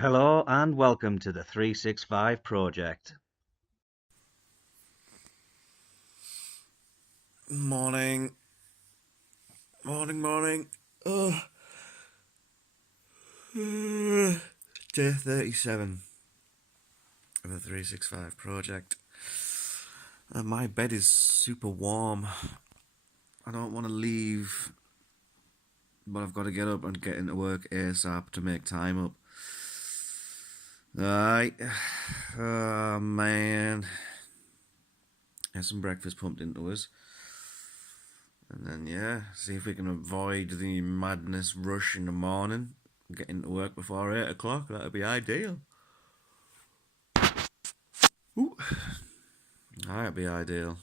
Hello and welcome to the 365 project. Morning. Morning. Oh. Day 37 of the 365 project. My bed is super warm. I don't want to leave, but I've got to get up and get into work ASAP to make time up. Aye. Oh, man. Get some breakfast pumped into us. And then, yeah, see if we can avoid the madness rush in the morning. Get into work before 8 o'clock. That'd be ideal. Ooh. That'd be ideal.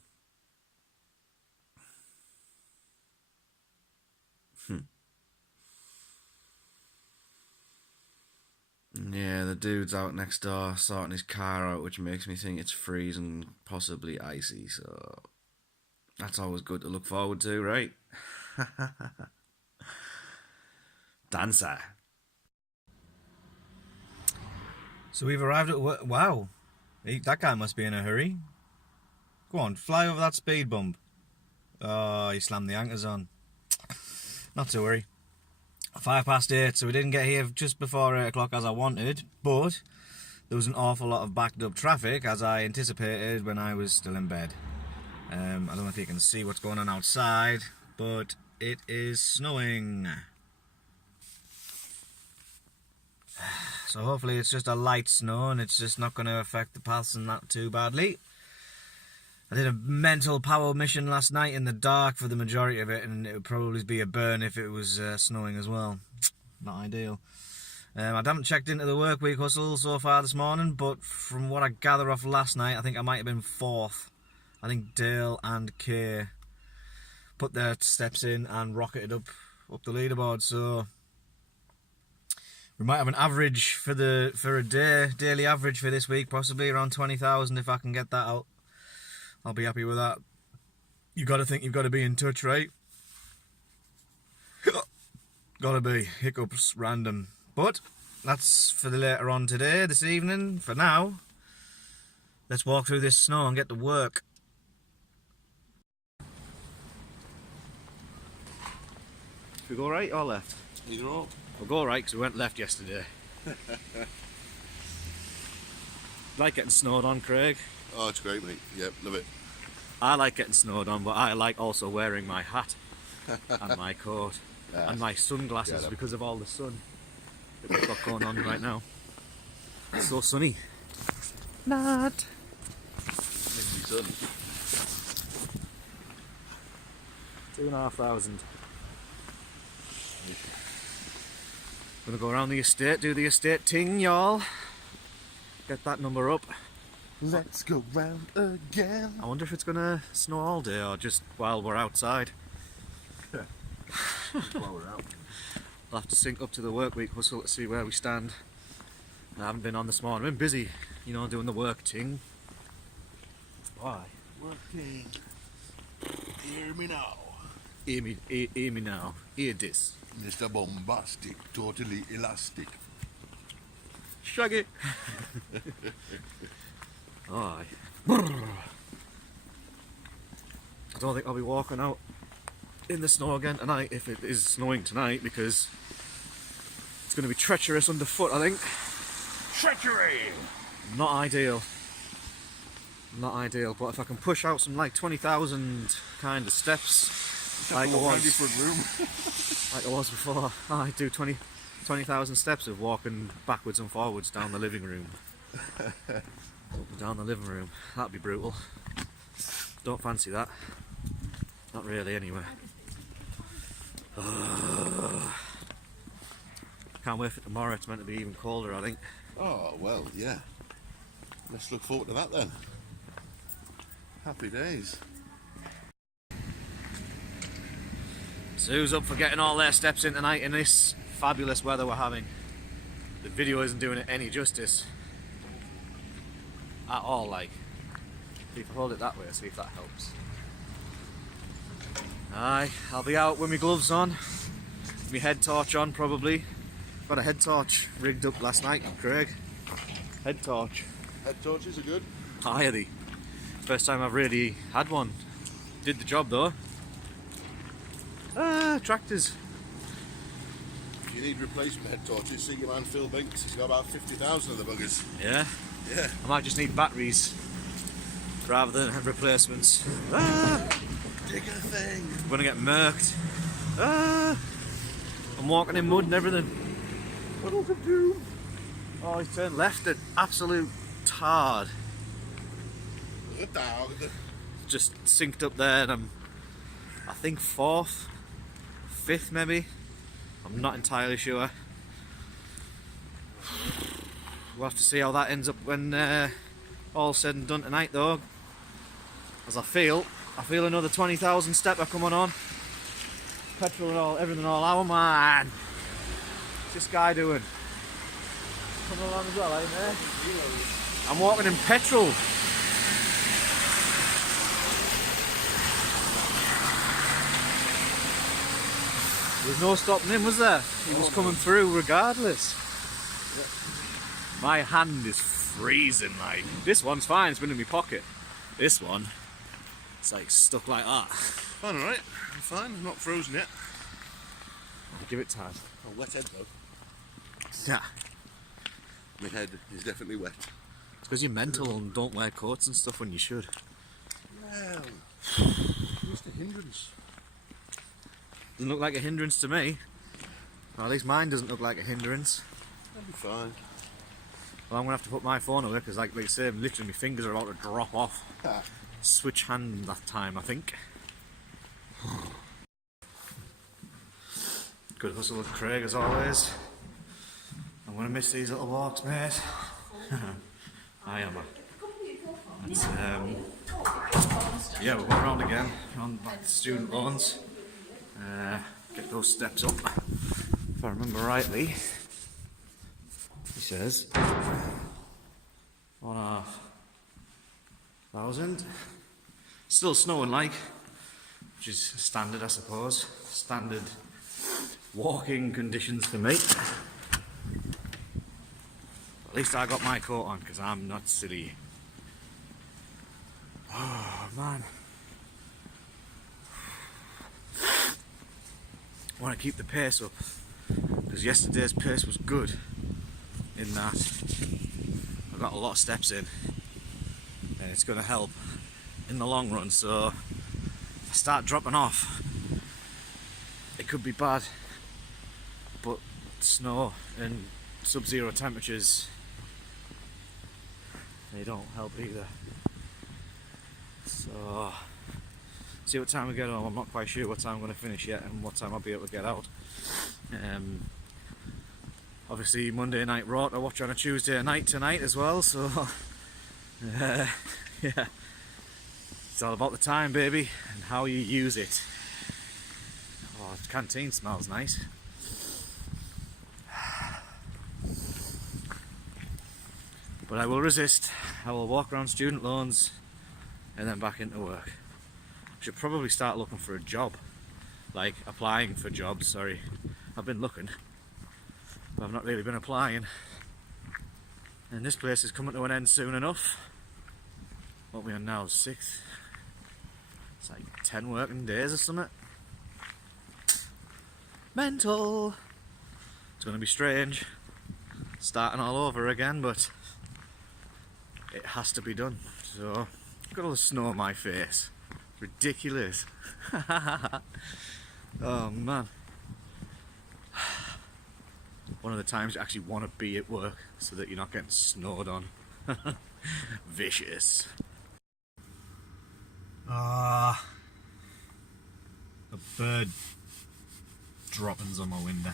Yeah, the dude's out next door sorting his car out, which makes me think it's freezing, possibly icy, so that's always good to look forward to, right? Dancer. So we've arrived at work. Wow, that guy must be in a hurry. Go on, fly over that speed bump. Oh, he slammed the anchors on. Not to worry. 8:05, so we didn't get here just before 8 o'clock as I wanted, but there was an awful lot of backed up traffic as I anticipated when I was still in bed. I don't know if you can see what's going on outside, but it is snowing. So hopefully it's just a light snow and it's just not going to affect the paths and that too badly. I did a mental power mission last night in the dark for the majority of it, and it would probably be a burn if it was snowing as well. Not ideal. I haven't checked into the work week hustle so far this morning, but from what I gather off last night, I think I might have been fourth. I think Dale and Kay put their steps in and rocketed up the leaderboard, so we might have an average for a daily average for this week, possibly around 20,000 if I can get that out. I'll be happy with that. You gotta think you've got to be in touch, right? Gotta be. Hiccups, random. But that's for the later on today, this evening. For now, let's walk through this snow and get to work. Should we go right or left? Either or. We'll go right because we went left yesterday. Like getting snowed on, Craig. Oh, it's great, mate. Yep, love it. I like getting snowed on, but I like also wearing my hat and my coat and my sunglasses Yeah, because of all the sun that we've got going on right now. It's so sunny. Not. Makes me sun. 2,500. Gonna go around the estate, do the estate ting, y'all. Get that number up. Let's go round again. I wonder if it's gonna snow all day or just while we're outside. While we're out. I'll have to sync up to the work week hustle to see where we stand. I haven't been on this morning. I've been busy, doing the work ting. Why? Working. Hear me now. Hear me now. Hear this. Mr. Bombastic, totally elastic. Shaggy. Aye. I don't think I'll be walking out in the snow again tonight if it is snowing tonight, because it's going to be treacherous underfoot, I think. Treachery! Not ideal. Not ideal, but if I can push out some like 20,000 kind of steps like I was before, I do 20,000 steps of walking backwards and forwards down the living room. Up and down the living room. That'd be brutal. Don't fancy that. Not really, anyway. Can't wait for tomorrow. It's meant to be even colder, I think. Oh, well, yeah. Let's look forward to that then. Happy days. Sue's up for getting all their steps in tonight in this fabulous weather we're having. The video isn't doing it any justice. At all, like. If I hold it that way, see if that helps. Aye, I'll be out with my gloves on, my head torch on probably, Got a head torch rigged up last night, Craig. Head torch. Head torches are good. Aye, the first time I've really had one. Did the job though. Tractors. If you need replacement head torches, see your man Phil Binks. He's got about 50,000 of the buggers. Yeah. Yeah. I might just need batteries rather than replacements. Dig a thing. I'm gonna get murked. I'm walking in mud and everything. Puddles of doom. Oh, he's turned left at absolute tard. The dog. Just synced up there, and I'm, I think, 4th, 5th maybe. I'm not entirely sure. We'll have to see how that ends up when all's said and done tonight, though. As I feel another 20,000 stepper coming on. Petrol and all, everything all. Oh man, what's this guy doing? Coming along as well, ain't there? I'm walking in petrol. There's no stopping him, was there? He was coming through regardless. My hand is freezing, like. This one's fine, it's been in my pocket. This one, it's like stuck like that. Fine, alright. I'm fine. I'm not frozen yet. Give it time. A wet head though. Yeah. My head is definitely wet. It's because you're mental and don't wear coats and stuff when you should. Well, it's a hindrance. Doesn't look like a hindrance to me. Or at least mine doesn't look like a hindrance. That'll be fine. Well, I'm going to have to put my phone away because, like you say, literally my fingers are about to drop off. Switch hand that time, I think. Good hustle with Craig as always. I'm going to miss these little walks, mate. I am. It's, yeah, we're going around again, on back to student loans. Get those steps up. If I remember rightly, he says 1,500. Still snowing, like, which is standard, I suppose. Standard walking conditions for me. At least I got my coat on because I'm not silly. Oh man. I want to keep the pace up because yesterday's pace was good in that I got a lot of steps in and it's going to help in the long run, so if I start dropping off it could be bad, but snow and sub-zero temperatures, they don't help either. So see what time we get home. I'm not quite sure what time I'm going to finish yet and what time I'll be able to get out. Obviously Monday Night Raw to watch on a Tuesday night tonight as well, so yeah, it's all about the time, baby, and how you use it. Oh, the canteen smells nice. But I will resist. I will walk around student loans and then back into work. Should probably start looking for a job, like applying for jobs. Sorry, I've been looking, but I've not really been applying. And this place is coming to an end soon enough. What are we on now? 6? It's like 10 working days or something. Mental. It's going to be strange, starting all over again, but it has to be done. So I've got all the snow on my face. Ridiculous. Oh man. One of the times you actually want to be at work so that you're not getting snowed on. Vicious. A bird droppings on my window.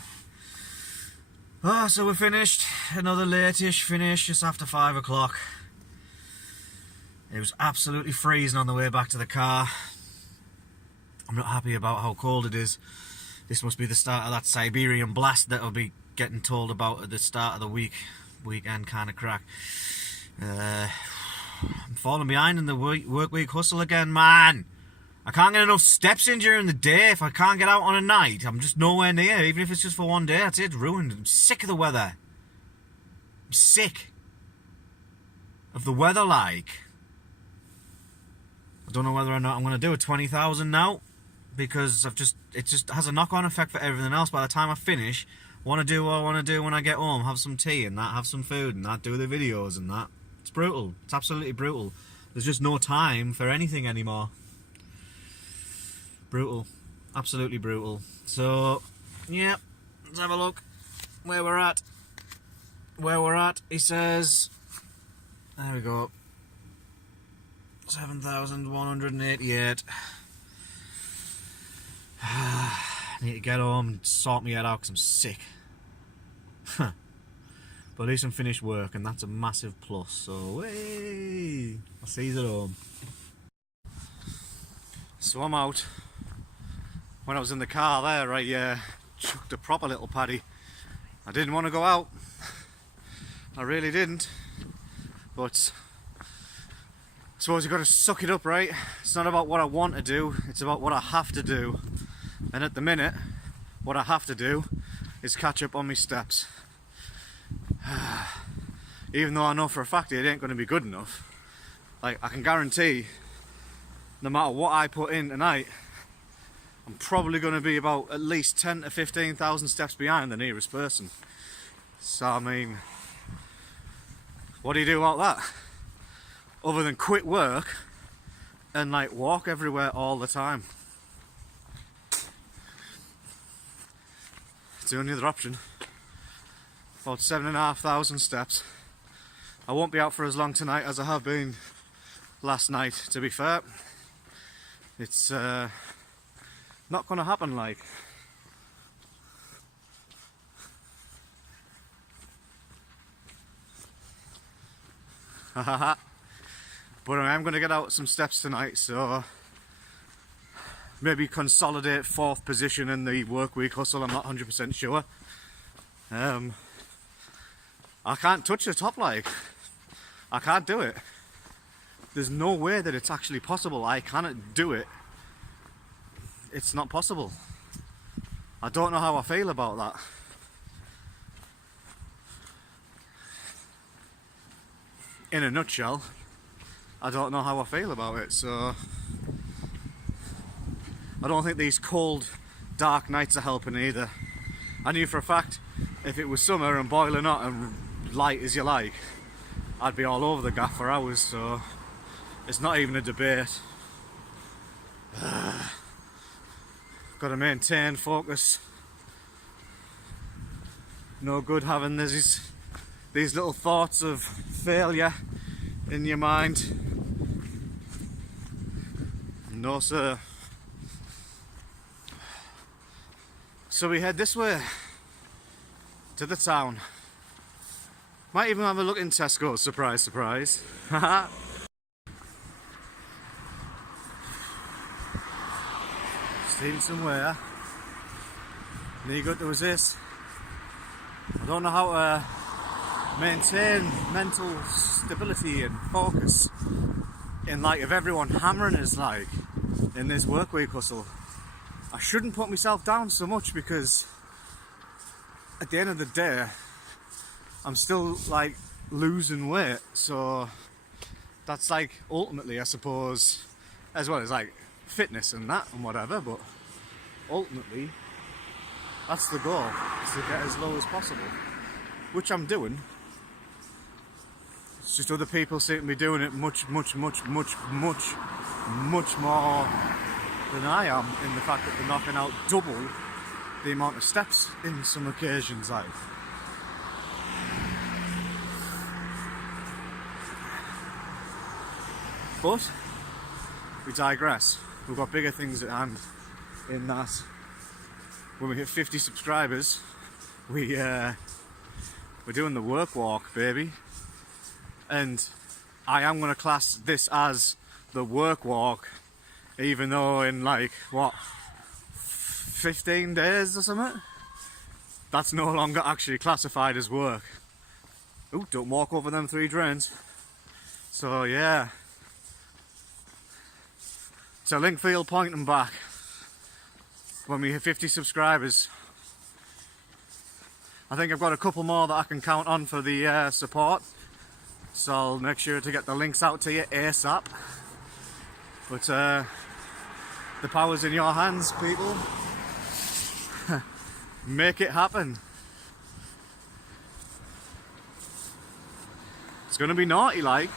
So we're finished. Another late-ish finish, just after 5 o'clock. It was absolutely freezing on the way back to the car. I'm not happy about how cold it is. This must be the start of that Siberian blast that I'll be getting told about at the start of the weekend kind of crack. I'm falling behind in the work week hustle again, man. I can't get enough steps in during the day. If I can't get out on a night, I'm just nowhere near. Even if it's just for one day, that's it. It's ruined. I'm sick of the weather. I'm sick of the weather, like. I don't know whether or not I'm going to do a 20,000 now, because it just has a knock-on effect for everything else. By the time I finish, I want to do what I want to do when I get home. Have some tea and that, have some food and that, do the videos and that. It's brutal. It's absolutely brutal. There's just no time for anything anymore. Brutal. Absolutely brutal. So, yeah, let's have a look where we're at. He says, there we go, 7,188. I need to get home and sort my head out because I'm sick. But at least I'm finished work, and that's a massive plus. So, hey, I'll see you at home. So I'm out. When I was in the car there, I chucked a proper little paddy. I didn't want to go out. I really didn't. But I suppose you've got to suck it up, right? It's not about what I want to do, it's about what I have to do. And at the minute, what I have to do is catch up on my steps. Even though I know for a fact it ain't going to be good enough. Like, I can guarantee, no matter what I put in tonight, I'm probably going to be about at least 10 to 15,000 steps behind the nearest person. So, I mean, what do you do about that? Other than quit work and like walk everywhere all the time. It's the only other option. About 7,500 steps. I won't be out for as long tonight as I have been last night, to be fair. It's not going to happen, like. But I am going to get out some steps tonight, so maybe consolidate 4th position in the work week hustle. I'm not 100% sure. I can't touch the top, like. I can't do it. There's no way that it's actually possible. I cannot do it. It's not possible. I don't know how I feel about that. In a nutshell, I don't know how I feel about it, so I don't think these cold, dark nights are helping either. I knew for a fact if it was summer and boiling hot and light as you like, I'd be all over the gaff for hours, so it's not even a debate. Got to maintain focus. No good having these little thoughts of failure in your mind. No sir. So we head this way to the town. Might even have a look in Tesco's, surprise, surprise. Seen somewhere. Near good to resist. I don't know how to maintain mental stability and focus in light of everyone hammering us like in this work week hustle. I shouldn't put myself down so much because at the end of the day I'm still like losing weight, so that's like ultimately, I suppose, as well as like fitness and that and whatever, but ultimately that's the goal, is to get as low as possible, which I'm doing. It's just other people seem to be doing it much more than I am, in the fact that they're knocking out double the amount of steps in some occasions, like. But we digress. We've got bigger things at hand, in that when we hit 50 subscribers, we're doing the work walk, baby. And I am going to class this as the work walk, even though in like, what, 15 days or something, that's no longer actually classified as work. Ooh, don't walk over them 3 drains. So yeah, to Linkfield Point and back when we hit 50 subscribers. I think I've got a couple more that I can count on for the support, so I'll make sure to get the links out to you ASAP. But the power's in your hands, people. Make it happen. It's gonna be naughty like.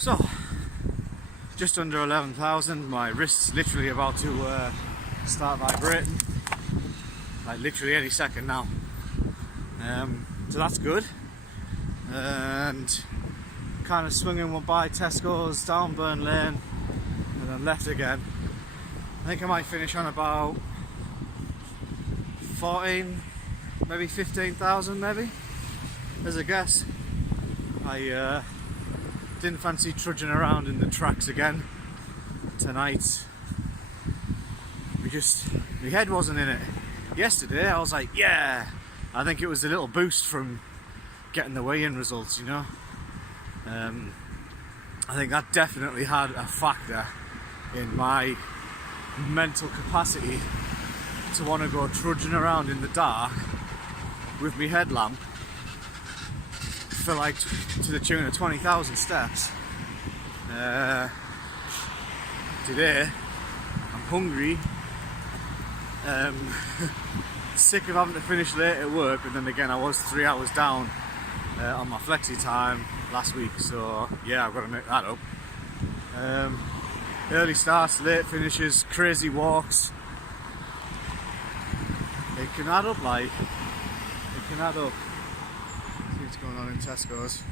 So, just under 11,000. My wrist's literally about to start vibrating, like literally any second now. So that's good. And kind of swinging by Tesco's down Burn Lane and then left again. I think I might finish on about 14, maybe 15,000 maybe, as a guess. I didn't fancy trudging around in the tracks again tonight. My head wasn't in it. Yesterday I was like, yeah, I think it was a little boost from getting the weigh-in results, you know. I think that definitely had a factor in my mental capacity to want to go trudging around in the dark with my headlamp for like to the tune of 20,000 steps. Today I'm hungry, sick of having to finish late at work, but then again I was 3 hours down on my flexi time last week, so yeah, I've got to make that up. Early starts, late finishes, crazy walks. It can add up, like. It can add up. See what's going on in Tesco's.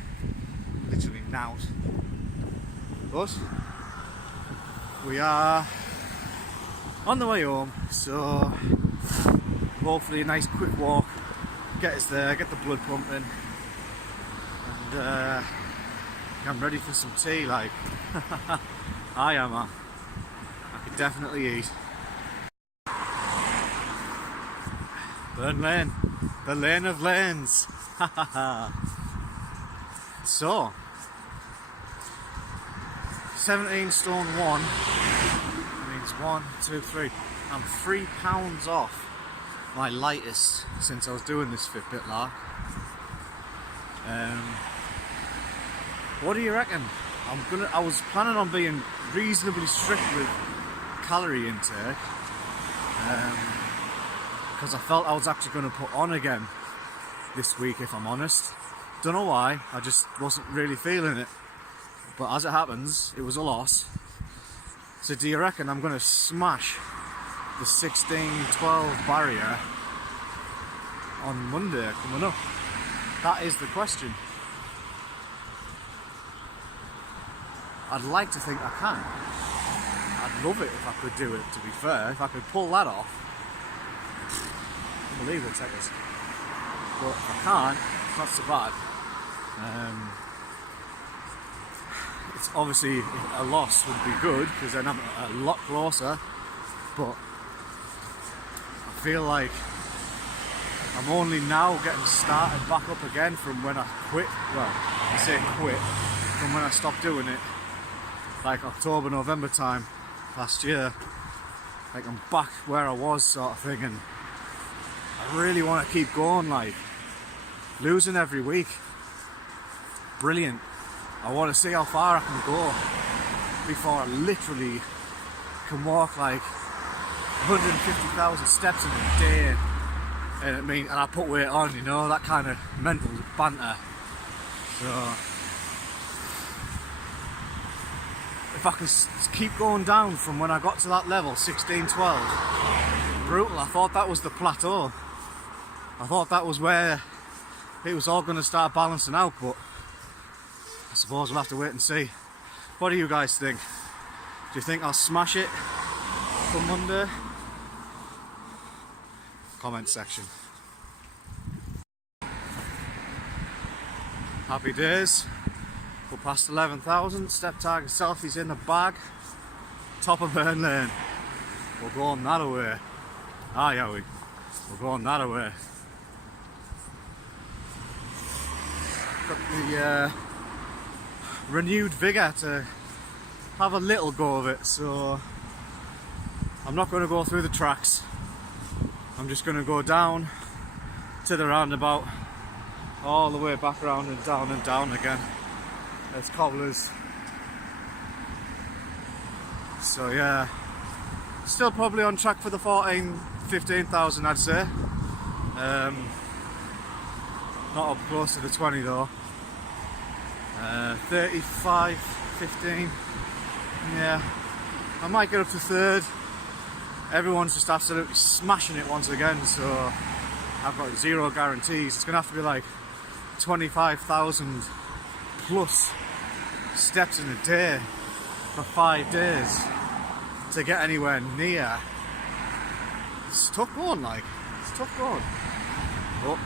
Literally now. But we are on the way home, so hopefully a nice quick walk, get us there, get the blood pumping, and I'm ready for some tea, like. I am, I could definitely eat. Burn Lane, the lane of lanes. So, 17 stone 1 means 1, 2, 3. I'm £3 off my lightest since I was doing this Fitbit lark. What do you reckon? I was planning on being reasonably strict with calorie intake, because I felt I was actually going to put on again this week, if I'm honest. Don't know why, I just wasn't really feeling it. But as it happens, it was a loss. So do you reckon I'm going to smash the 16-12 barrier on Monday coming up? That is the question. I'd like to think I can. I'd love it if I could do it, to be fair. If I could pull that off, I believe it'll take us. But if I can't, it's not so bad. It's obviously a loss would be good, because then I'm a lot closer. But I feel like I'm only now getting started back up again from when I quit. Well, I say quit, from when I stopped doing it. Like October, November time last year. Like I'm back where I was, sort of thing, and I really want to keep going, like losing every week. Brilliant. I want to see how far I can go before I literally can walk like 150,000 steps in a day. And I put weight on, you know, that kind of mental banter. So if I can keep going down from when I got to that level, 16, 12, brutal. I thought that was the plateau. I thought that was where it was all going to start balancing out, but I suppose we'll have to wait and see. What do you guys think? Do you think I'll smash it for Monday? Comment section. Happy days. We're past 11,000, step target selfies in the bag. Top of Burn Lane. We're going that away. Ah, yeah, we're going that away. Got the renewed vigour to have a little go of it. So I'm not going to go through the tracks. I'm just going to go down to the roundabout, all the way back around and down again. It's cobblers. So yeah, still probably on track for the 15,000 I'd say. Not up close to the 20 though. 35, 15. Yeah, I might get up to third. Everyone's just absolutely smashing it once again, so I've got zero guarantees. It's gonna have to be like 25,000 plus steps in a day for 5 days to get anywhere near. It's tough going, like. It's tough going. But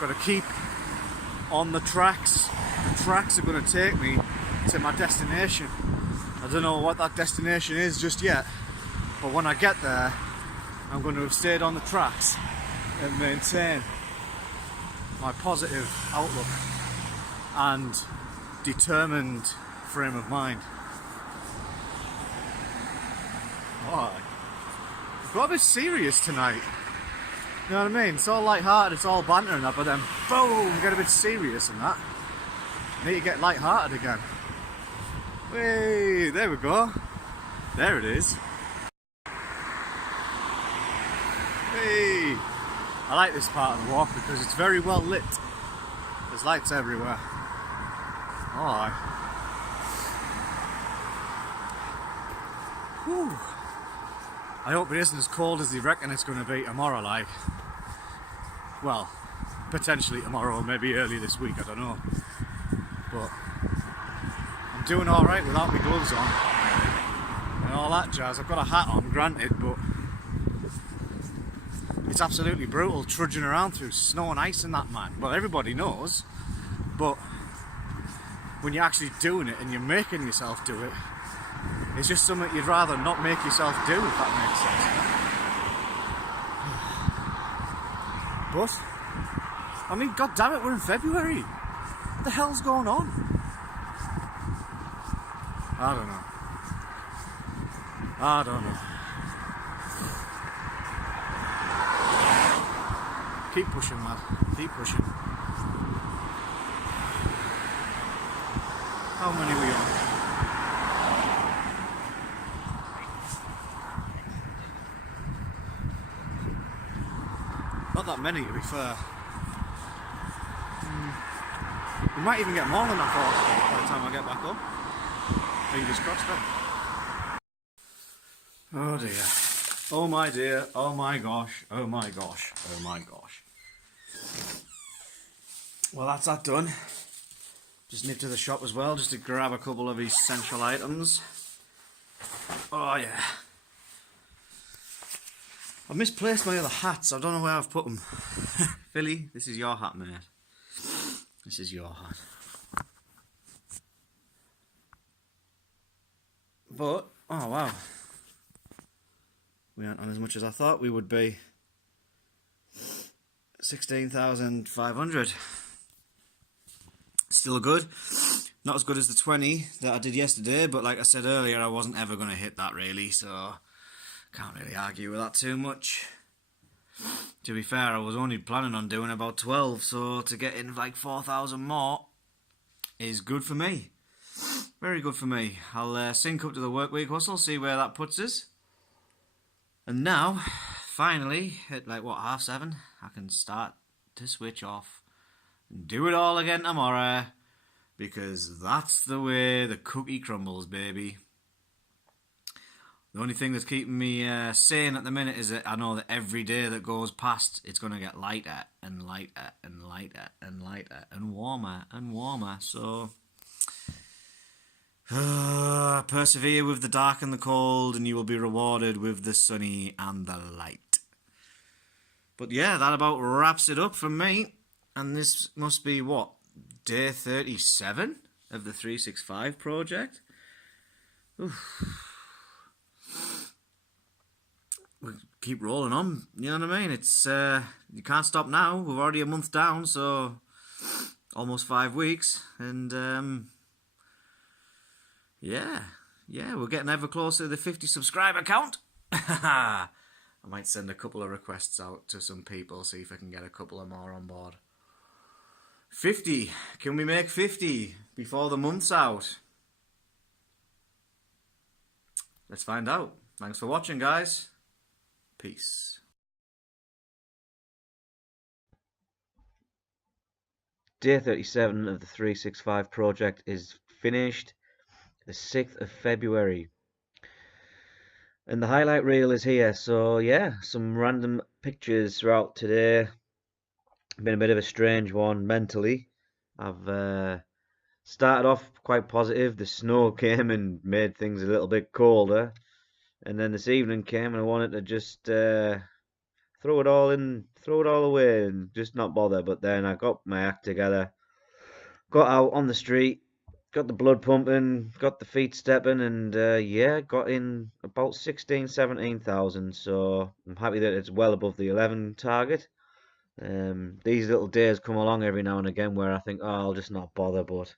got to keep on the tracks. The tracks are going to take me to my destination. I don't know what that destination is just yet, but when I get there, I'm going to have stayed on the tracks and maintain my positive outlook and determined frame of mind. Oh, I've got a bit serious tonight. You know what I mean? It's all light-hearted, it's all banter and that, but then boom, get a bit serious and that. I need to get light-hearted again. Hey, there we go. There it is. Hey, I like this part of the walk because it's very well lit. There's lights everywhere. Oh. Whew. I hope it isn't as cold as they reckon it's going to be tomorrow, like. Well, potentially tomorrow, maybe early this week, I don't know. But I'm doing alright without my gloves on and all that jazz. I've got a hat on, granted, but it's absolutely brutal trudging around through snow and ice and that, man. Well, everybody knows, but when you're actually doing it and you're making yourself do it, it's just something you'd rather not make yourself do, if that makes sense. But, I mean, god damn it, we're in February. What the hell's going on? I don't know. I don't know. Keep pushing, lad. Keep pushing. How many were you on? Not that many, to be fair. We might even get more than I thought by the time I get back up. Fingers crossed then. Oh dear. Oh my dear. Oh my gosh. Oh my gosh. Oh my gosh. Well, that's that done. Just nipped to the shop as well, just to grab a couple of essential items. Oh yeah. I've misplaced my other hats. I don't know where I've put them. Philly, this is your hat, mate. This is your hat. But, oh wow. We aren't on as much as I thought we would be. 16,500. Still good. Not as good as the 20 that I did yesterday, but like I said earlier, I wasn't ever going to hit that really, so can't really argue with that too much. To be fair, I was only planning on doing about 12, so to get in like 4,000 more is good for me. Very good for me. I'll sync up to the work week hustle, see where that puts us. And now, finally, at like what, 7:30, I can start to switch off and do it all again tomorrow, because that's the way the cookie crumbles, baby. The only thing that's keeping me sane at the minute is that I know that every day that goes past, it's going to get lighter and lighter and lighter and lighter and warmer and warmer. So, persevere with the dark and the cold, and you will be rewarded with the sunny and the light. But yeah, that about wraps it up for me. And this must be, what, day 37 of the 365 project? Oof. We keep rolling on, you know what I mean? It's you can't stop now. We're already a month down, so almost 5 weeks, and yeah, we're getting ever closer to the 50 subscriber count. I might send a couple of requests out to some people, see if I can get a couple of more on board. 50, can we make 50 before the month's out? Let's find out. Thanks for watching, guys. Peace. Day 37 of the 365 project is finished, the 6th of February. And the highlight reel is here, so yeah, some random pictures throughout today. Been a bit of a strange one mentally. I've started off quite positive. The snow came and made things a little bit colder, and then this evening came and I wanted to just throw it all away and just not bother. But then I got my act together, got out on the street, got the blood pumping, got the feet stepping, and yeah, got in about 17,000. So I'm happy that it's well above the 11 target. These little days come along every now and again where I think, oh, I'll just not bother, but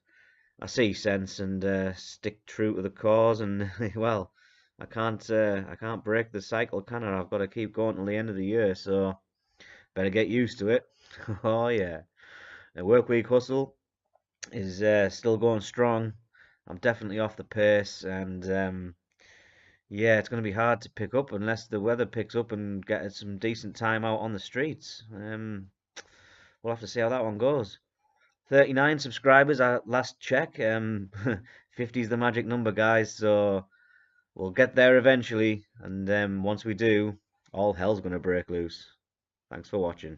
I see sense and stick true to the cause, and well, I can't break the cycle, can I? I've got to keep going till the end of the year, so better get used to it. Oh yeah, the work week hustle is still going strong. I'm definitely off the pace, and yeah, it's going to be hard to pick up unless the weather picks up and get some decent time out on the streets. We'll have to see how that one goes. 39 subscribers at last check. 50 is the magic number, guys, so we'll get there eventually, and once we do, all hell's going to break loose. Thanks for watching.